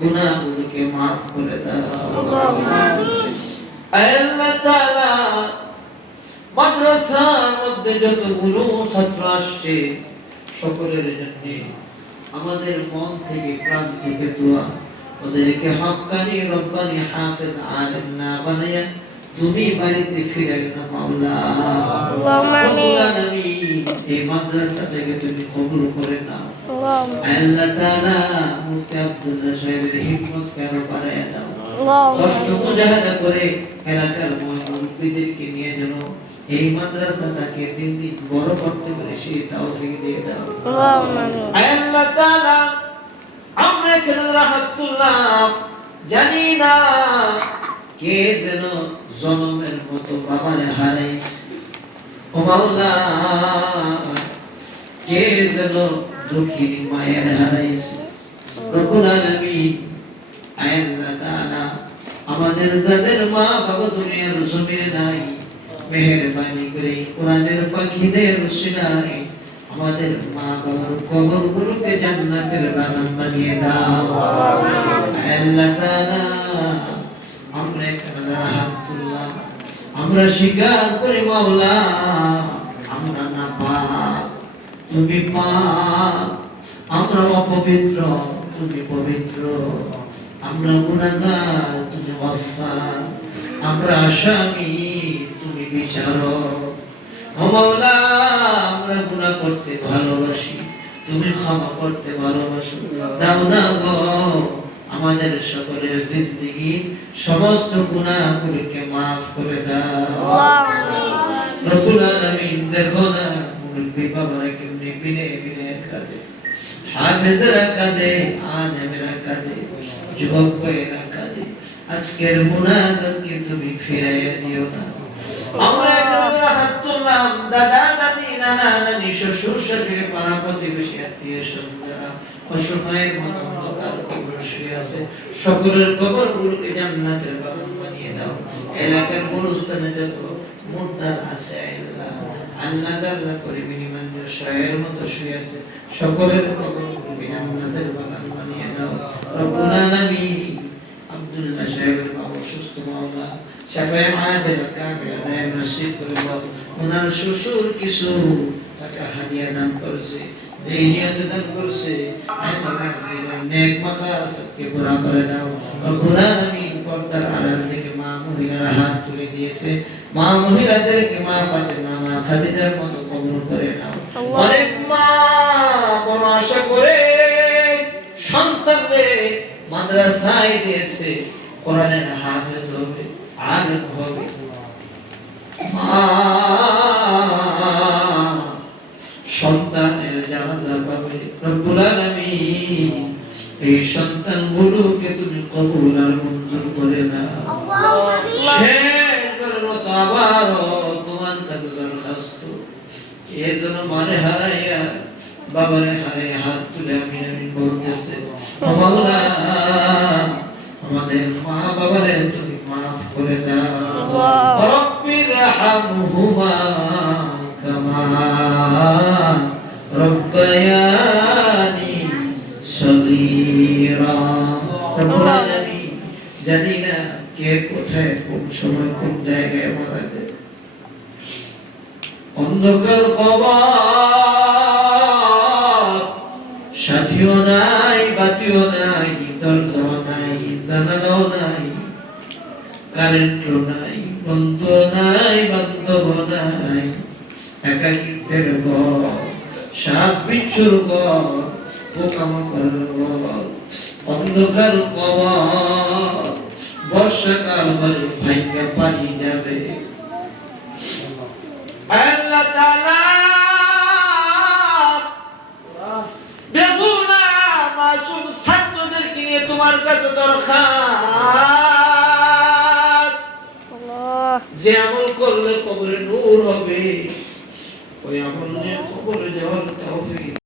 গুনাহগুলোকে maaf করে দাও আল্লাহ তাআলা মাদ্রাসার মধ্যে যতগুলো ছাত্র আসছে সকলের জন্য আমাদের মন থেকে প্রাণ থেকে দোয়া ওদেরকে হক্কানি রব্বানি হাফেজ আলেম না বানায়া তুমি বাড়িতে ফিরাই না মাওলা আল্লাহুম্মা আমিন এই মাদ্রাসাটাকে তুমি কবুল করে নাও আল্লাহ তাআলা মুফতি আব্দুল্লাহ সাহেবের হিকমতকে আরো বাড়ায়া দাও কষ্ট মুজাহাদা করে এলাকার মুরব্বিদেরকে নিয়ে যেন এই মাদ্রাসাটাকে দিন দিন বড় করতে পারে সেই তৌফিক দিয়ে দাও আল্লাহ তাআলা আমরা এখানে রাহমাতুল্লাহ জানি না কে যেন জনমের মতো বাবারে হারাইছে ও মাওলা কে যেন দুঃখিনী মায়ের হারাইছে রব্বুল আলামিন আল্লাহ তাআলা আমাদের যাদের মা বাবা দুনিয়ার জমিনে নাই মেহেরবানি করে কোরআনের পাখিদের উসিলায় আমাদের মা বাবার কবরগুলোকে জান্নাতের বাগান বানিয়ে দাও আল্লাহ তাআলা আমরা এখানে হাত তুললাম আমরা স্বীকার করি মাওলা আমরা না পাক তুমি পাক আমরা অপবিত্র তুমি পবিত্র আমরা গুনাহগার তুমি গফফার আমরা আসামি তুমি বিচারক ও মাওলা আমরা গুনাহ করতে ভালোবাসি তুমি ক্ষমা করতে ভালোবাসো দাও না গো আমাদের সকলের জিন্দেগি সমস্ত গুনাহগুলোকে maaf করে দাও আমিন রব্বুল আলামিন দেখো না মুরব্বি বাবারা কেমনে বিনে বিনে কাঁদে হাফেজরা কাঁদে আলেমরা কাঁদে যুবক ভাইয়েরা কাঁদে আজকের মুনাজাতকে তুমি ফিরাইয়া দিও না আমরা এখানে হাত তুললাম দাদা দাদি নানা নানি শ্বশুর শাশুড়ি পাড়া প্রতিবেশী আত্মীয় স্বজনরা অসহায়ের মতো অন্ধকার কবরে শুয়ে আছে সকলের কবরগুলোকে জান্নাতের বাগান বানিয়ে দাও এলাকার গুরুস্থানে যত মুর্দার আছে আল্লাহ আল্লাহ জাল্লা করে বিনিময় শয়ের মতো শুয়ে আছে সকলের কবরগুলোকে জান্নাতের বাগান বানিয়ে দাও রব্বুল আলামিন আব্দুল্লাহ সাহেবের বাবা সুস্থ মাওলা শাফায়ে আদেল কামিলা দায়েম নসিব করে দাও ওনার শ্বশুর কিছু টাকা হাদিয়া দান করেছে যে নিয়তে দান করছে নেক মাকাসদকে পুরা করে দাও রব্বুল আলামিন পর্দার আড়াল থেকে মা মহিলারা হাত তুলে দিয়েছে মা মহিলাদেরকে মা ফাতেমা মা খাদিজার মতো কবুল করে নাও অনেক মা বড় আশা করে সন্তানকে মাদ্রাসায় দিয়েছে কোরআনের হাফেজ হবে আলেম হবে সন্তানের জানাজা পাবে রব্বুল আলামিন এই সন্তানগুলোকে তুমি কবুল আর মঞ্জুর করে নাও শেষবারের মতো আবার তোমার কাছে দরখাস্ত কে যেন মারে হারাইয়া বাবারে হারাইয়া হাত তুলে আমি বলতেছে মাওলা আমাদের মা বাবারে তুমি maaf করে দাও রব্বির হামহুমা কামা রব্বায়ানি সগীরা রব্বুল আলামিন জানি না কে কোথায় কোন সময় কোন জায়গায় মারা যায় অন্ধকার কবর সাথীও নাই বাতিও নাই দরজাও নাই জানালাও নাই কারেন্টও নাই বন্ধু নাই বান্ধব নাই একাকিত্বের ঘর সাত বিচ্ছুর ঘর পোকামাকড়ের ঘর অন্ধকার কবর বর্ষাকাল হলে ভাইকা পানি যাবে আল্লাহ তাআলা বেগুনা মাসুম ছাত্রদেরকে নিয়ে তোমার কাছে দরখাস্ত যে আমল করলে কবরে নূর হবে ওই আমল নিয়ে কবরে যাওয়ার